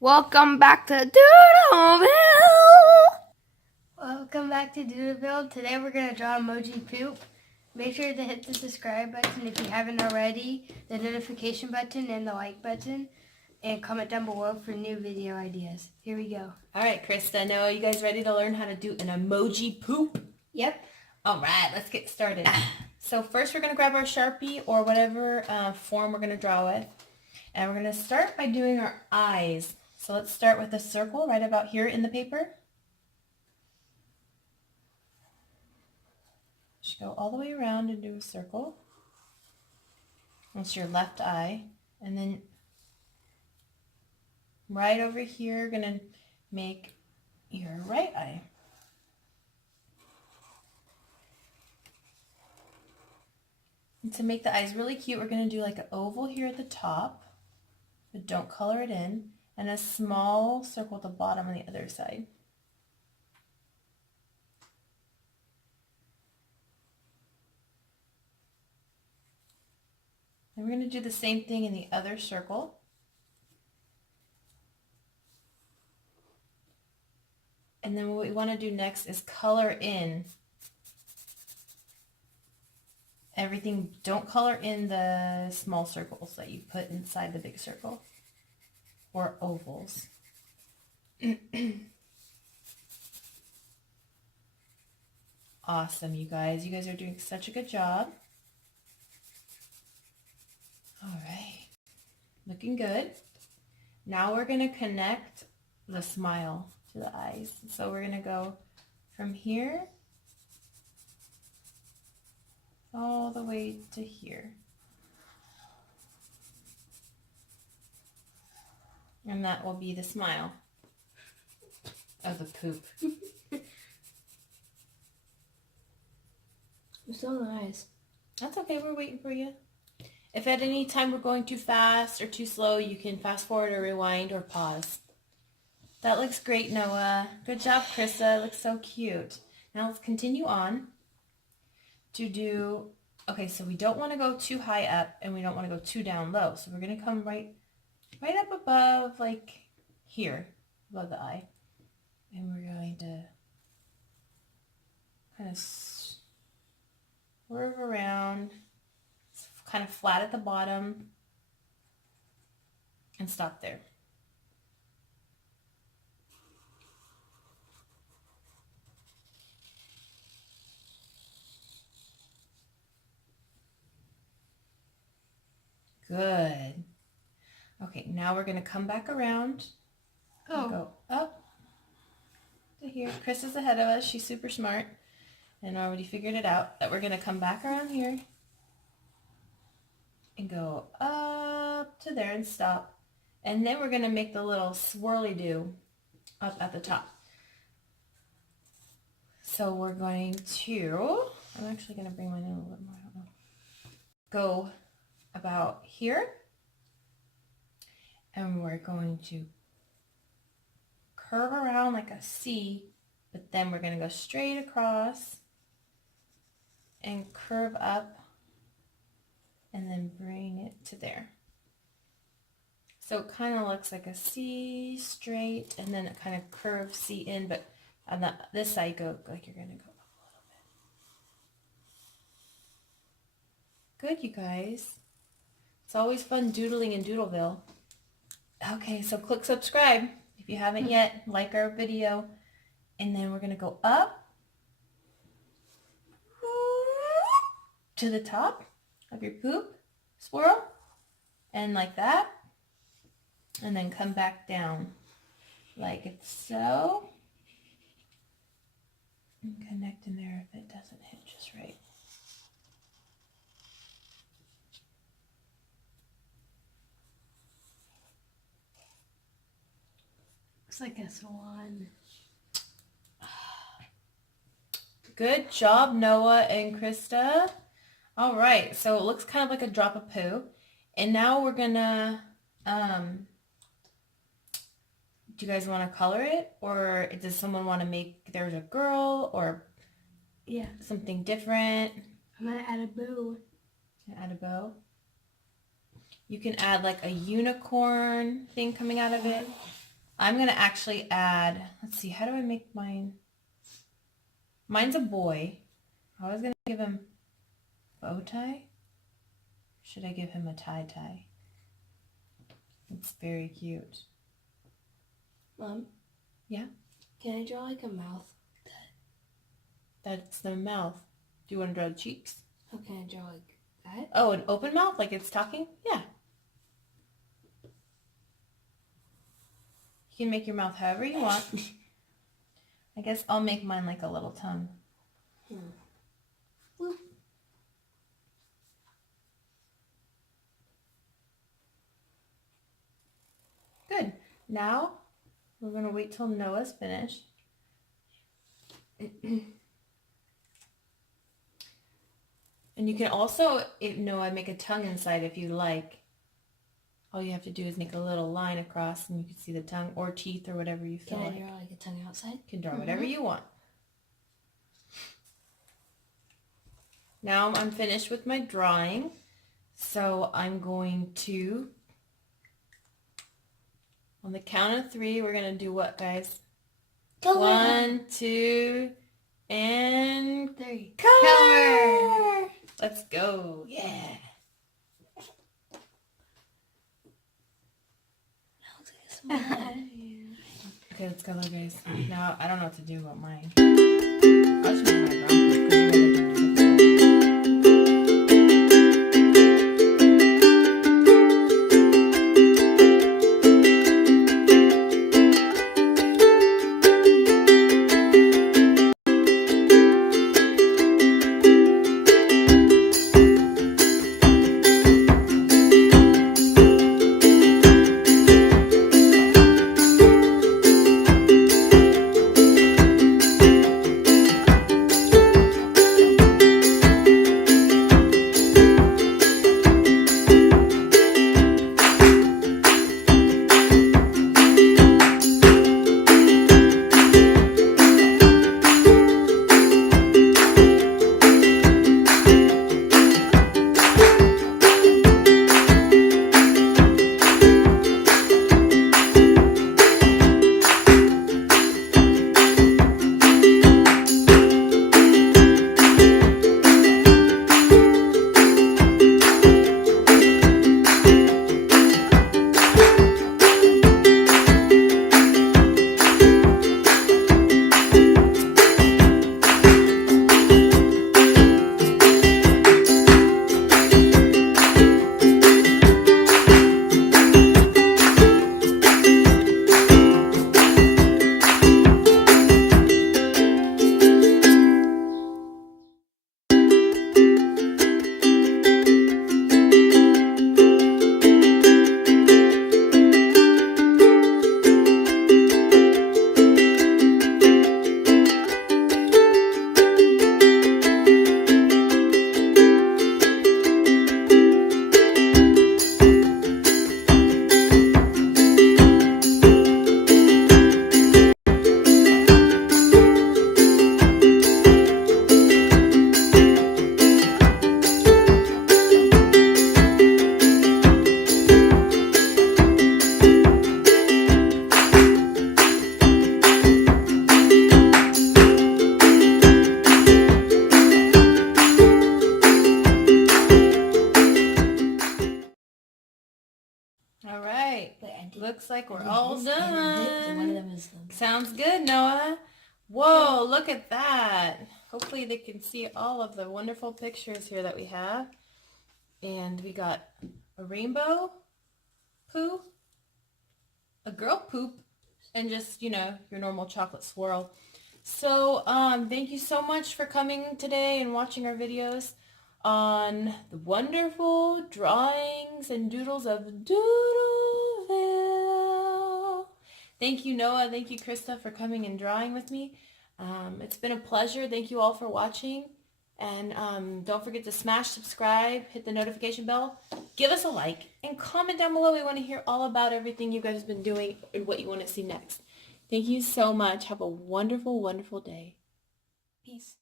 Welcome back to Doodleville! Welcome back to Doodleville. Today we're going to draw emoji poop. Make sure to hit the subscribe button if you haven't already, the notification button and the like button, and comment down below for new video ideas. Here we go. Alright, Krista, Noah, you guys ready to learn how to do an emoji poop? Yep. Alright, let's get started. So first we're going to grab our Sharpie or whatever form we're going to draw with. And we're going to start by doing our eyes. So let's start with a circle right about here in the paper. Just go all the way around and do a circle. That's your left eye. And then right over here, going to make your right eye. And to make the eyes really cute, we're going to do like an oval here at the top, but don't color it in, and a small circle at the bottom on the other side. And we're going to do the same thing in the other circle. And then what we want to do next is color in everything. Don't color in the small circles that you put inside the big circle or ovals. Awesome, you guys. You guys are doing such a good job. All right. Looking good. Now we're going to connect the smile to the eyes. So we're going to go from here all the way to here. And that will be the smile of the poop. It's so nice. That's okay, we're waiting for you. If at any time we're going too fast or too slow, you can fast forward or rewind or pause. That looks great, Noah. Good job, Krista. It looks so cute. Now let's continue on to do, okay, so we don't want to go too high up and we don't want to go too down low. So we're going to come right up above, like here, above the eye. And we're going to kind of swerve around, kind of flat at the bottom, and stop there. Good. Okay, now we're going to come back around and go up to here. Chris is ahead of us. She's super smart and already figured it out that we're going to come back around here and go up to there and stop. And then we're going to make the little swirly-do up at the top. So we're going to, I'm actually going to bring mine in a little bit more, I don't know. Go about here. And we're going to curve around like a C, but then we're going to go straight across and curve up and then bring it to there. So it kind of looks like a C straight, and then it kind of curves C in, but on this side, go like you're going to go up a little bit. Good, you guys. It's always fun doodling in Doodleville. Okay, so click subscribe if you haven't yet. Like our video. And then we're going to go up to the top of your poop swirl. And like that. And then come back down like it's so. And connect in there if it doesn't hit just right. Looks like a swan. Good job, Noah and Krista. All right, so it looks kind of like a drop of poo. And now we're gonna, do you guys want to color it? Or does someone want to make, there's a girl or something different? I'm gonna add a bow. Add a bow. You can add like a unicorn thing coming out of it. I'm going to actually add, let's see, how do I make mine? Mine's a boy. I was going to give him bow tie. Should I give him a tie-tie? It's very cute. Mom? Yeah? Can I draw like a mouth? That's the mouth. Do you want to draw the cheeks? How can I draw like that? Oh, an open mouth, like it's talking? Yeah. You can make your mouth however you want. I guess I'll make mine like a little tongue. Good. Now, we're going to wait till Noah's finished. And you can also, if Noah, make a tongue inside if you like. All you have to do is make a little line across and you can see the tongue or teeth or whatever you feel Can I like. draw like a tongue outside? You can draw whatever you want. Now I'm finished with my drawing. So I'm going to, on the count of 3, we're going to do what, guys? Color. 1, 2, and 3. color! Let's go. Yeah. That looks like a smile. Okay, let's color, guys. Now, I don't know what to do about mine. I'll just make my brown first, 'cause you know they're difficult. All right. Looks like we're all One done. of them is Sounds good, Noah. Whoa, look at that. Hopefully they can see all of the wonderful pictures here that we have. And we got a rainbow poo, a girl poop, and just, you know, your normal chocolate swirl. So, thank you so much for coming today and watching our videos on the wonderful drawings and doodles of Doodleville. Thank you, Noah. Thank you, Krista, for coming and drawing with me. It's been a pleasure. Thank you all for watching. And don't forget to smash subscribe, hit the notification bell, give us a like, and comment down below. We want to hear all about everything you guys have been doing and what you want to see next. Thank you so much. Have a wonderful, wonderful day. Peace.